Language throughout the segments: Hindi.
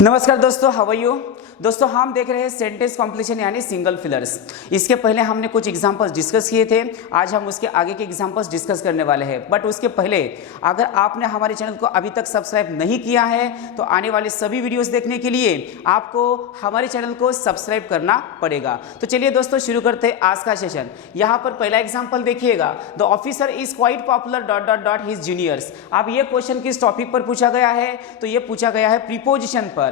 नमस्कार दोस्तों, हाउ आर यू। दोस्तों हम देख रहे हैं सेंटेंस कॉम्प्लीशन यानी सिंगल फिलर्स। इसके पहले हमने कुछ एग्जांपल्स डिस्कस किए थे, आज हम उसके आगे के एग्जांपल्स डिस्कस करने वाले हैं। बट उसके पहले अगर आपने हमारे चैनल को अभी तक सब्सक्राइब नहीं किया है तो आने वाले सभी वीडियोस देखने के लिए आपको हमारे चैनल को सब्सक्राइब करना पड़ेगा। तो चलिए दोस्तों शुरू करते हैं आज का सेशन। यहाँ पर पहला एग्जाम्पल देखिएगा, the officer is quite popular dot dot dot his juniors. अब ये क्वेश्चन किस टॉपिक पर पूछा गया है, तो ये पूछा गया है प्रीपोजिशन पर।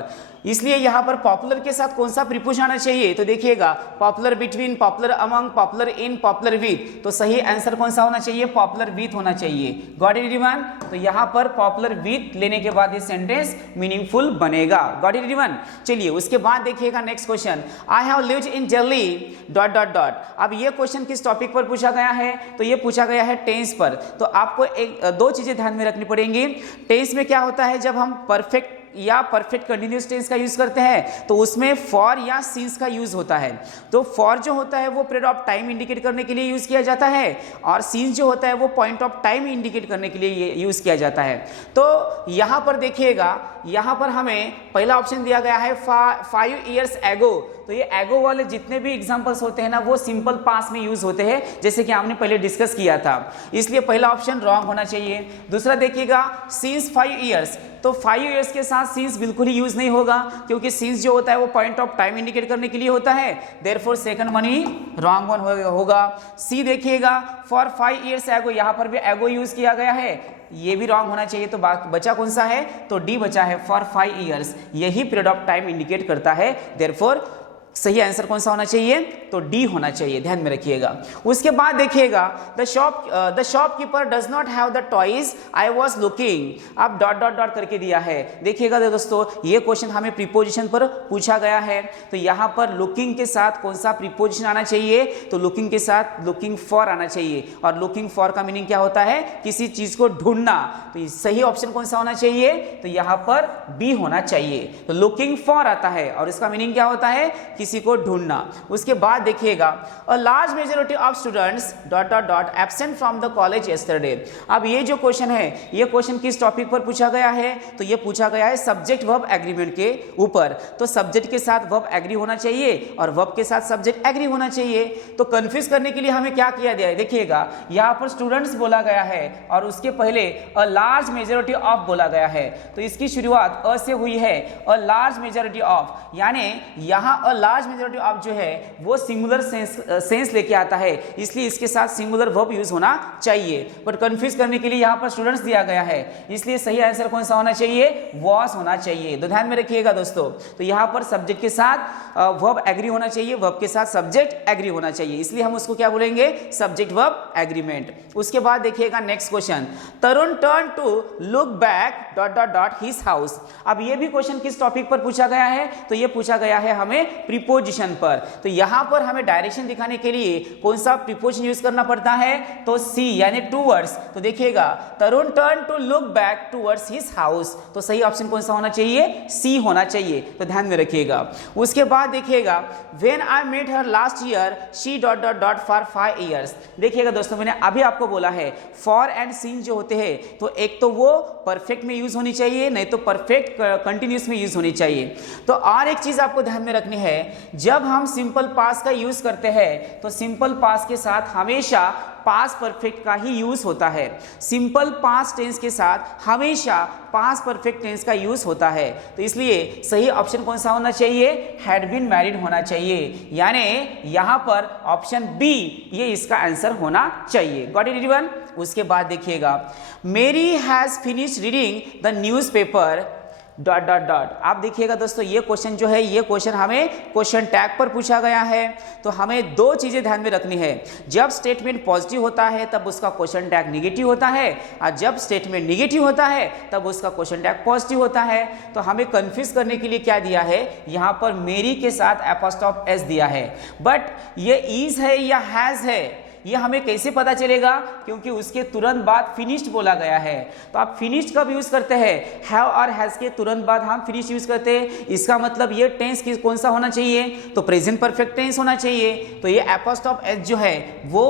इसलिए यहां पर पॉपुलर के साथ कौन सा प्रीपोजिशन आना चाहिए, तो देखिएगा popular between, popular among, popular in, popular with. तो सही आंसर कौन सा होना चाहिए, पॉपुलर विथ होना चाहिए। Got it everyone. तो यहां पर पॉपुलर विथ लेने के बाद ये सेंटेंस मीनिंगफुल बनेगा। Got it everyone. चलिए उसके बाद देखिएगा next question, I have lived in Delhi dot dot dot. अब ये क्वेश्चन किस टॉपिक पर पूछा गया है, तो ये पूछा गया है टेंस पर। तो आपको दो चीजें ध्यान में रखनी पड़ेंगी। टेंस में क्या होता है, जब हम परफेक्ट या परफेक्ट कंटिन्यूअस टेंस का यूज करते हैं तो उसमें फॉर या सिंस का यूज होता है। तो फॉर जो होता है वो पीरियड ऑफ टाइम इंडिकेट करने के लिए यूज किया जाता है, और सिंस जो होता है वो पॉइंट ऑफ टाइम इंडिकेट करने के लिए यूज किया जाता है। तो यहां पर देखिएगा, यहां पर हमें पहला ऑप्शन दिया गया है 5 years ago। तो ये एगो वाले जितने भी एग्जांपल्स होते हैं ना वो सिंपल पास्ट में यूज होते हैं, जैसे कि हमने पहले डिस्कस किया था। इसलिए पहला ऑप्शन रॉन्ग होना चाहिए। दूसरा देखिएगा सिंस 5 years, तो 5 years के साथ सिंस बिल्कुल ही यूज नहीं होगा, क्योंकि सिंस जो होता है वो पॉइंट ऑफ टाइम इंडिकेट करने के लिए होता है। देयरफॉर सेकंड वन ही रॉन्ग वन होगा। सी देखिएगा फॉर 5 years ago, यहां पर भी एगो यूज किया गया है, ये भी रॉन्ग होना चाहिए। तो बचा कौन सा है, तो डी बचा है फॉर 5 years। यही पीरियड ऑफ टाइम इंडिकेट करता है। देयरफॉर सही आंसर कौन सा होना चाहिए, तो डी होना चाहिए, ध्यान में रखिएगा। उसके बाद देखिएगा the shopkeeper does not have the toys I was looking. अब डॉट डॉट डॉट करके दिया है। देखिएगा दोस्तों ये क्वेश्चन हमें प्रीपोजिशन पर पूछा गया है, तो यहाँ पर लुकिंग के साथ कौन सा प्रीपोजिशन आना चाहिए, तो लुकिंग के साथ लुकिंग फॉर आना चाहिए। और लुकिंग फॉर का मीनिंग क्या होता है, किसी चीज को ढूंढना। तो सही ऑप्शन कौन सा होना चाहिए, तो यहाँ पर बी होना चाहिए। तो लुकिंग फॉर आता है और इसका मीनिंग क्या होता है, किसी को ढूंढना। उसके बाद देखिएगा a large majority of students dot dot dot absent from the college yesterday. अब ये जो क्वेश्चन है, ये क्वेश्चन किस टॉपिक पर पूछा गया है, तो ये पूछा गया है सब्जेक्ट वर्ब एग्रीमेंट के ऊपर। तो सब्जेक्ट के साथ वर्ब एग्री होना चाहिए और वर्ब के साथ सब्जेक्ट एग्री होना चाहिए। तो कंफ्यूज करने के लिए हमें क्या किया गया है, देखिएगा यहां पर स्टूडेंट्स बोला गया है और उसके पहले अ लार्ज मेजॉरिटी ऑफ बोला गया है। तो इसकी शुरुआत अ से हुई है, अ लार्ज मेजॉरिटी ऑफ, यानी यहां अ लार्ज मेजॉरिटी ऑफ जो है वो सिंगुलर सेंस लेके आता है, इसलिए इसके साथ सिंगुलर वर्ब यूज होना चाहिए। बट कंफ्यूज करने के लिए यहां पर स्टूडेंट्स दिया गया है, इसलिए सही आंसर कौन सा होना चाहिए, वॉज होना चाहिए। तो ध्यान में रखिएगा दोस्तों। तो यहां पर सब्जेक्ट के साथ वर्ब एग्री होना चाहिए, वर्ब के साथ सब्जेक्ट एग्री होना चाहिए, इसलिए हम उसको क्या बोलेंगे, सब्जेक्ट वर्ब एग्रीमेंट। उसके बाद देखिएगा next question, Tarun turn to look back dot dot dot his house. अब ये भी क्वेश्चन किस टॉपिक पर पूछा गया है, तो ये पूछा गया है हमें प्रीपोजिशन पर। तो यहां पर हमें डायरेक्शन दिखाने के लिए कौन सा प्रीपोजिशन यूज करना पड़ता है, तो सी यानी टूवर्ड्स। तो देखिएगा Tarun turn to look back towards his house. तो सही ऑप्शन कौन सा होना चाहिए, सी होना चाहिए। तो ध्यान में रखिएगा। उसके बाद देखिएगा when I met her last year she dot dot dot for 5 years। देखिएगा दोस्तों मैंने अभी आपको बोला है फॉर एंड सिंस जो होते हैं, तो एक तो वो परफेक्ट में यूज होनी चाहिए, नहीं तो परफेक्ट कंटिन्यूअस में यूज होनी चाहिए। तो और एक चीज आपको ध्यान में रखनी है, जब हम सिंपल पास्ट का यूज करते हैं तो सिंपल पास्ट के साथ हमेशा पास्ट परफेक्ट का ही यूज होता है। सिंपल पास्ट टेंस के साथ हमेशा पास्ट परफेक्ट टेंस का यूज होता है। तो इसलिए सही ऑप्शन कौन सा होना चाहिए, हैड बीन मैरिड होना चाहिए, यानी यहां पर ऑप्शन बी ये इसका आंसर होना चाहिए। Got it everyone. उसके बाद देखिएगा मेरी has finished reading the newspaper dot dot dot. आप देखिएगा दोस्तों ये क्वेश्चन जो है, ये क्वेश्चन हमें क्वेश्चन टैग पर पूछा गया है। तो हमें दो चीजें ध्यान में रखनी है, जब स्टेटमेंट पॉजिटिव होता है तब उसका क्वेश्चन टैग निगेटिव होता है, और जब स्टेटमेंट निगेटिव होता है तब उसका क्वेश्चन टैग पॉजिटिव होता है। तो हमें कंफ्यूज करने के लिए क्या दिया है, यहां पर मेरी के साथ एपोस्ट्रोफ एस दिया है, बट ये इज है या हैज है ये हमें कैसे पता चलेगा, क्योंकि उसके तुरंत बाद फिनिश्ड बोला गया है। तो आप फिनिश्ड कब यूज करते हैं, हैव और हैज के तुरंत बाद हम फिनिश यूज करते हैं। इसका मतलब ये टेंस कौन सा होना चाहिए, तो प्रेजेंट परफेक्ट टेंस होना चाहिए। तो ये एपोस्ट्रोफ एस जो है वो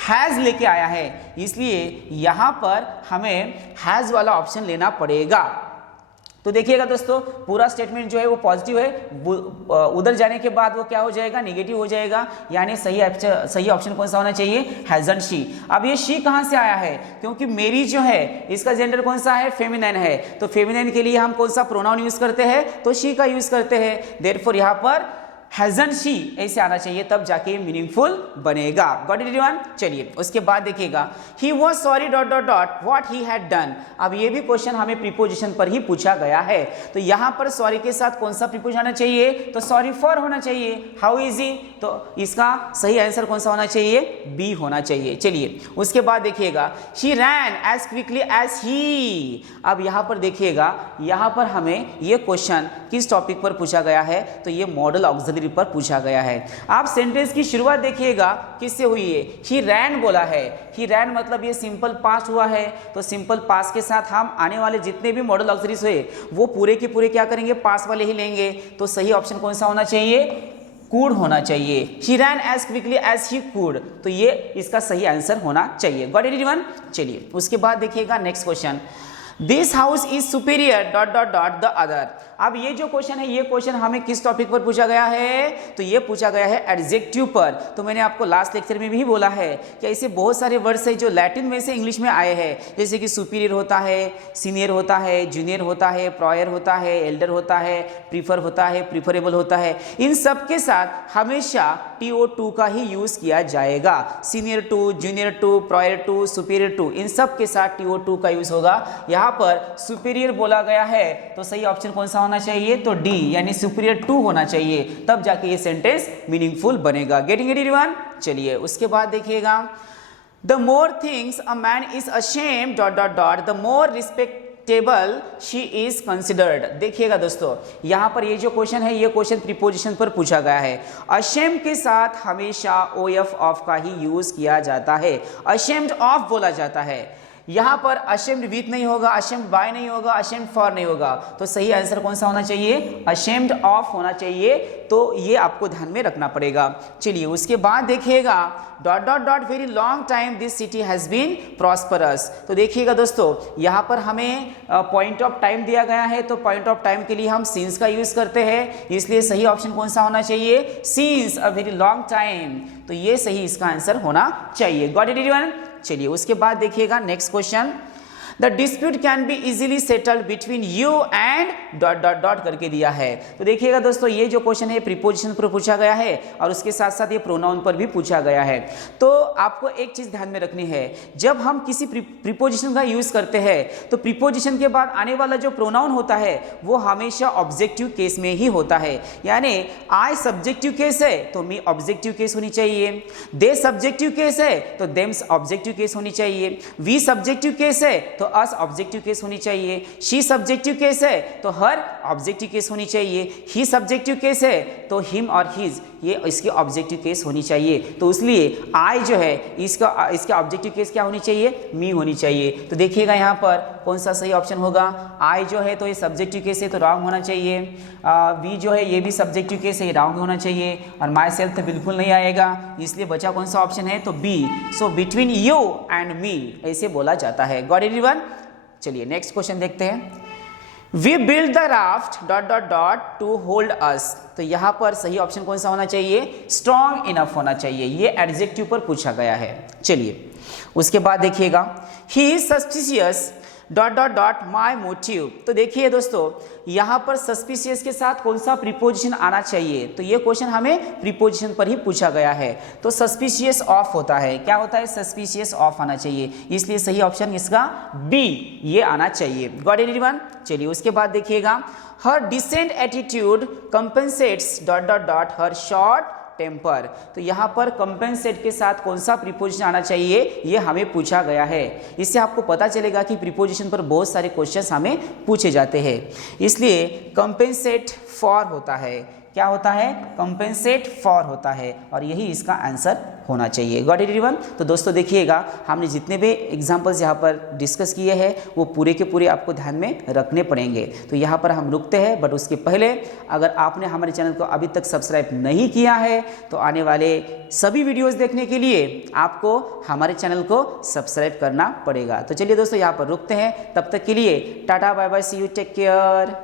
हैज लेके आया है, इसलिए यहां पर हमें हैज वाला ऑप्शन लेना पड़ेगा। तो देखिएगा दोस्तों पूरा स्टेटमेंट जो है वो पॉजिटिव है, उधर जाने के बाद वो क्या हो जाएगा, निगेटिव हो जाएगा, यानी सही ऑप्शन कौन सा होना चाहिए, हैजंट शी। अब ये शी कहां से आया है, क्योंकि मेरी जो है इसका जेंडर कौन सा है, फेमिनाइन है, तो फेमिनाइन के लिए हम कौन सा प्रोनाउन यूज करते हैं, तो शी का यूज करते हैं, देयरफॉर यहां पर हैजंट शी ऐसे आना चाहिए, तब जाके मीनिंगफुल बनेगा। Got it everyone. चलिए उसके बाद देखिएगा, he was sorry dot dot dot what he had done. अब ये भी क्वेश्चन हमें प्रीपोजिशन पर ही पूछा गया है, तो यहां पर सॉरी के साथ कौन सा प्रीपोजिशन आना चाहिए, तो सॉरी फॉर होना चाहिए। हाउ इजी, तो इसका सही आंसर कौन सा होना चाहिए, बी होना चाहिए। चलिए उसके बाद देखिएगा, ही रैन एज क्विकली एज ही। अब यहां पर देखिएगा, यहां पर हमें ये क्वेश्चन किस टॉपिक पर पूछा गया है, तो ये मॉडल ऑक्सिलरी पर पूछा गया है। आप सेंटेंस की शुरुआत देखिएगा किससे हुई है, ही रैन बोला है, ही रैन मतलब ये सिंपल पास्ट हुआ है, तो सिंपल पास्ट के साथ हम आने वाले जितने भी मॉडल ऑक्सिलरीज हुए वो पूरे के पूरे क्या करेंगे, पास्ट वाले ही लेंगे, तो सही ऑप्शन कौन सा होना चाहिए, कुड होना चाहिए। He ran as quickly as he could, तो ये इसका सही आंसर होना चाहिए। Got it everyone. चलिए उसके बाद देखिएगा next question, this house is superior dot dot dot the other. अब ये जो क्वेश्चन है, ये क्वेश्चन हमें किस टॉपिक पर पूछा गया है, तो ये पूछा गया है एडजेक्टिव पर। तो मैंने आपको लास्ट लेक्चर में भी बोला है कि ऐसे बहुत सारे वर्ड्स है जो लैटिन में से इंग्लिश में आए हैं, जैसे कि सुपीरियर होता है, सीनियर होता है, जूनियर होता है, प्रायर होता है, एल्डर होता है, प्रीफर होता है, प्रीफरेबल होता है। इन सब के साथ हमेशा TO2 का ही यूज किया जाएगा। Senior to, junior to, prior to, superior to, इन सब के साथ TO2 का यूज होगा। यहाँ पर सुपीरियर बोला गया है, तो सही ऑप्शन कौन सा होना चाहिए, तो डी, यानी सुपीरियर टू होना चाहिए, तब जाके ये सेंटेंस मीनिंगफुल बनेगा। Getting it everyone. चलिए उसके बाद देखिएगा, the more things a man is ashamed dot dot dot the more respectable she is considered. देखिएगा दोस्तों, यहां पर ये जो क्वेश्चन है, ये क्वेश्चन प्रीपोजिशन पर पूछा गया है। अशेम्ड के साथ हमेशा OF ऑफ का ही यूज किया जाता है, अशेम्ड ऑफ बोला जाता है। यहां पर अशेम्ड विथ नहीं होगा, अशेम्ड बाय नहीं होगा, अशेम्ड फॉर नहीं होगा, तो सही आंसर कौन सा होना चाहिए, अशेम्ड ऑफ होना चाहिए। तो ये आपको ध्यान में रखना पड़ेगा। चलिए उसके बाद देखिएगा, dot dot dot very long time this city has been prosperous. तो देखिएगा दोस्तों, यहाँ पर हमें पॉइंट ऑफ टाइम दिया गया है, तो पॉइंट ऑफ टाइम के लिए हम सिंस का यूज करते हैं, इसलिए सही ऑप्शन कौन सा होना चाहिए, since a very long time, तो ये सही इसका आंसर होना चाहिए। Got it everyone. चलिए उसके बाद देखिएगा next question, the dispute can be easily settled between you and dot dot dot करके दिया है। तो देखिएगा दोस्तों, ये जो क्वेश्चन है प्रीपोजिशन पर पूछा गया है और उसके साथ साथ ये प्रोनाउन पर भी पूछा गया है। तो आपको एक चीज ध्यान में रखनी है, जब हम किसी प्रीपोजिशन का यूज करते हैं तो प्रीपोजिशन के बाद आने वाला जो प्रोनाउन होता है वो हमेशा ऑब्जेक्टिव केस में ही होता है। यानी आई सब्जेक्टिव केस है तो मी ऑब्जेक्टिव केस होनी चाहिए, दे सब्जेक्टिव केस है तो देम ऑब्जेक्टिव केस होनी चाहिए, वी सब्जेक्टिव केस है तो अस ऑब्जेक्टिव केस होनी चाहिए, शी सब्जेक्टिव केस है तो हर ऑब्जेक्टिव केस होनी चाहिए, ही सब्जेक्टिव केस है तो हिम और हिज ये इसकी ऑब्जेक्टिव केस होनी चाहिए। तो इसलिए आई जो है इसका ऑब्जेक्टिव केस क्या होनी चाहिए, मी होनी चाहिए। तो देखिएगा यहाँ पर कौन सा सही ऑप्शन होगा, आई जो है तो ये सब्जेक्टिव केस है तो रॉन्ग होना चाहिए, वी जो है ये भी सब्जेक्टिव केस है, रॉन्ग होना चाहिए, और माई सेल्फ तो बिल्कुल नहीं आएगा, इसलिए बचा कौन सा ऑप्शन है, तो B. So between you and me ऐसे बोला जाता है। Got it everyone. चलिए नेक्स्ट क्वेश्चन देखते हैं, we build the raft dot dot dot to hold us. तो यहाँ पर सही ऑप्शन कौन सा होना चाहिए, स्ट्रॉन्ग इनफ होना चाहिए, ये एडजेक्टिव पर पूछा गया है। चलिए उसके बाद देखिएगा, he is suspicious dot dot dot my motive. तो देखिए दोस्तों, यहाँ पर सस्पिशियस के साथ कौन सा प्रीपोजिशन आना चाहिए, तो ये क्वेश्चन हमें प्रीपोजिशन पर ही पूछा गया है। तो सस्पिशियस ऑफ होता है, क्या होता है, सस्पिशियस ऑफ आना चाहिए, इसलिए सही ऑप्शन इसका बी ये आना चाहिए। Got it everyone. चलिए उसके बाद देखिएगा, her decent attitude compensates dot dot dot her short temper. तो यहाँ पर कंपेंसेट के साथ कौन सा प्रीपोजिशन आना चाहिए ये हमें पूछा गया है। इससे आपको पता चलेगा कि प्रीपोजिशन पर बहुत सारे क्वेश्चंस हमें पूछे जाते हैं, इसलिए कंपेंसेट फॉर होता है, क्या होता है, कंपेंसेट फॉर होता है, और यही इसका आंसर होना चाहिए। Got it everyone. तो दोस्तों देखिएगा, हमने जितने भी एग्जांपल्स यहाँ पर डिस्कस किए हैं वो पूरे के पूरे आपको ध्यान में रखने पड़ेंगे। तो यहाँ पर हम रुकते हैं, बट उसके पहले अगर आपने हमारे चैनल को अभी तक सब्सक्राइब नहीं किया है तो आने वाले सभी वीडियोस देखने के लिए आपको हमारे चैनल को सब्सक्राइब करना पड़ेगा। तो चलिए दोस्तों यहाँ पर रुकते हैं, तब तक के लिए tata bye bye, see you, take care.